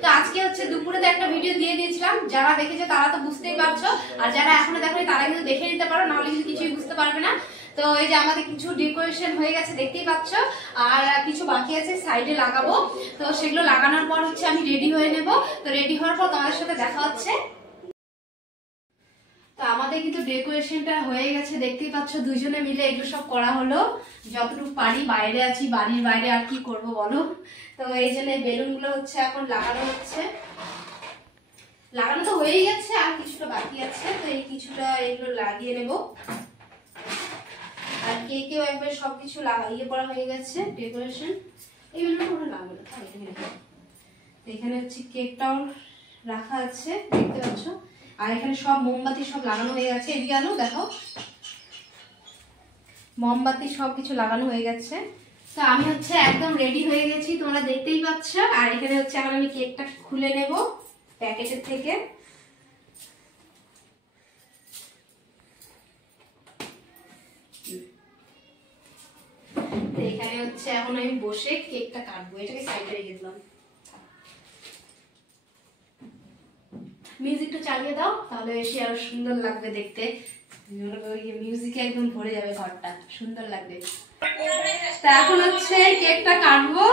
তো আজকে হচ্ছে দুপুরে তো একটা ভিডিও দিয়ে দিয়েছিলাম, যারা দেখেছো তারা তো বুঝতেই পারছো, আর যারা এখনো দেখোনি তারা কিন্তু দেখে নিতে পারো, নাহলে কিন্তু কিছুই বুঝতে পারবে না। তো এই যে আমাদের কিছু ডেকোরেশন হয়ে গেছে দেখতেই পাচ্ছ, আর কিছু বাকি আছে সাইডে লাগাবো। তো সেগুলো লাগানোর পর হচ্ছে আমি রেডি হয়ে নেব। তো রেডি হওয়ার পর তোমাদের সাথে দেখা হচ্ছে। তো আমাদের কিন্তু ডেকোরেশনটা হয়ে গেছে দেখতেই পাচ্ছ, দুজনে মিলে এগুলো সব করা হলো যতটুকু পারি। বাইরে আছি, বাড়ির বাইরে আর কি করব বলো। তো এই জন্য বেলুন গুলো হচ্ছে এখন লাগানো হচ্ছে। লাগানো তো হয়েই গেছে, আর কিছুটা বাকি আছে, তো এই কিছুটা এগুলো লাগিয়ে নেব। আর কেকেও একবার সবকিছু ইয়ে করা হয়ে গেছে ডেকোরেশন। এইগুলো কোনো লাগবে না। এখানে হচ্ছে কেকটাও রাখা আছে দেখতে পাচ্ছ, আর এখানে সব মোমবাতি সব লাগানো হয়ে গেছে। এদিকে আনো দেখো, মোমবাতি সবকিছু লাগানো হয়ে গেছে। তো আমি হচ্ছে একদম রেডি হয়ে গেছি, তোমরা দেখতেই পাচ্ছ। আর এখানে হচ্ছে এখন আমি কেকটা খুলে নেব প্যাকেটের থেকে। এখানে হচ্ছে এখন আমি বসে কেকটা কাটবো, এটাকে সাইডে রেখে দিলাম। মিউজিকটা চালিয়ে দাও, তাহলে বেশি আরো সুন্দর লাগবে দেখতে। মিউজিকে একদম ভরে যাবে ঘরটা, সুন্দর লাগবে। তা এখন হচ্ছে কেকটা কাটবো,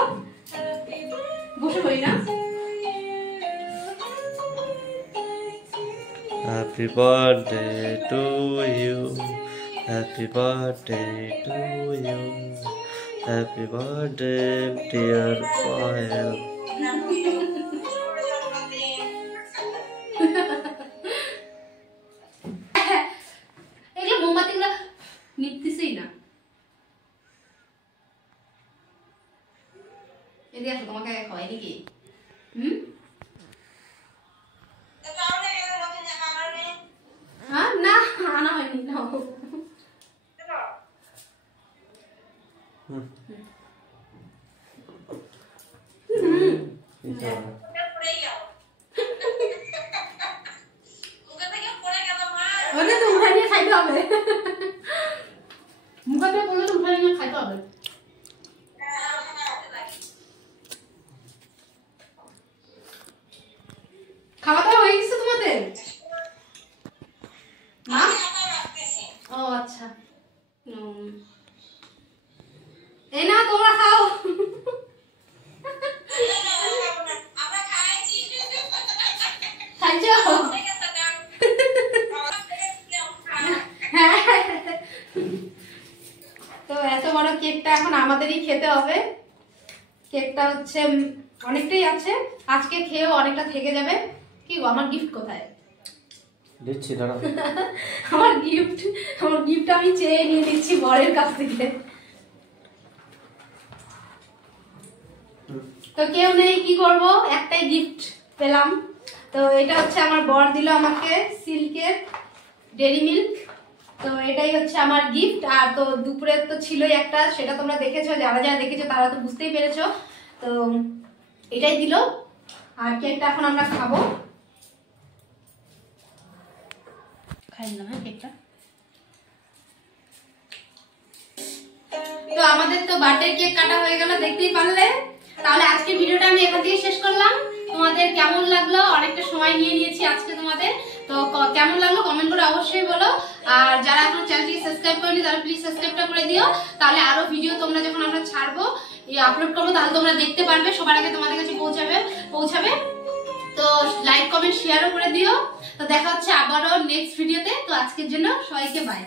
বসে পড়ি না। Happy birthday to you, happy birthday to you, happy birthday dear Pael. এগুলো মোমবাতিগুলো নিতেছেই না। এদিকে আসো, তোমাকে খাওয়াই নাকি? হ্যাঁ না, আনা হয়নি। না ওটা তো উঠাই নিয়ে খাইতে হবে, মুখে বললে তো উঠাই নিয়ে খাইতে হবে। খাওয়া দাওয়া হয়ে গেছে তোমাদের? ও আচ্ছা, এই না তোমরা খাও। খাইছো? তো এত বড় কেকটা এখন আমাদেরই খেতে হবে। কেকটা হচ্ছে অনেকটাই আছে, আজকে খেয়েও অনেকটা থেকে যাবে। কি গো, আমার গিফট কোথায়? দিচ্ছি দাঁড়া। আমার গিফট আমি চেয়ে নিয়ে দিচ্ছি বরের কাছ থেকে। তো কেউ নেই, কি করব, একটাই গিফট পেলাম। তো এটা হচ্ছে আমার বর দিল আমাকে, সিল্কের ডেরি মিল্ক। তো এটাই হচ্ছে আমার গিফট। আর তো দুপুরে তো ছিলই একটা, সেটা তোমরা দেখেছো, যারা যারা দেখেছো তারা তো বুঝতেই পেরেছো। তো এটাই দিল, আর কেকটা এখন আমরা খাবো। খাই না কেকটা। তো আমাদের তো বার্থডে কেক কাটা হয়ে গেল, দেখতেই পারলে। তাহলে আজকের ভিডিওটা আমি এখান থেকে শেষ করলাম। তোমাদের কেমন লাগলো, অনেকটা সময় নিয়ে নিয়েছি আজকে তোমাদের। তো কেমন লাগলো কমেন্ট করে অবশ্যই বলো। আর যারা এখনো চ্যানেলটিকে সাবস্ক্রাইব করেনি তারা প্লিজ সাবস্ক্রাইবটা করে দিও, তাহলে আরো ভিডিও তোমরা যখন আমরা ছাড়বো, আপলোড করবো, তাহলে তোমরা দেখতে পারবে, সবার আগে তোমাদের কাছে পৌঁছাবে। তো লাইক কমেন্ট শেয়ারও করে দিও। তো দেখা হচ্ছে আবারও নেক্সট ভিডিওতে। তো আজকের জন্য সবাইকে বাই।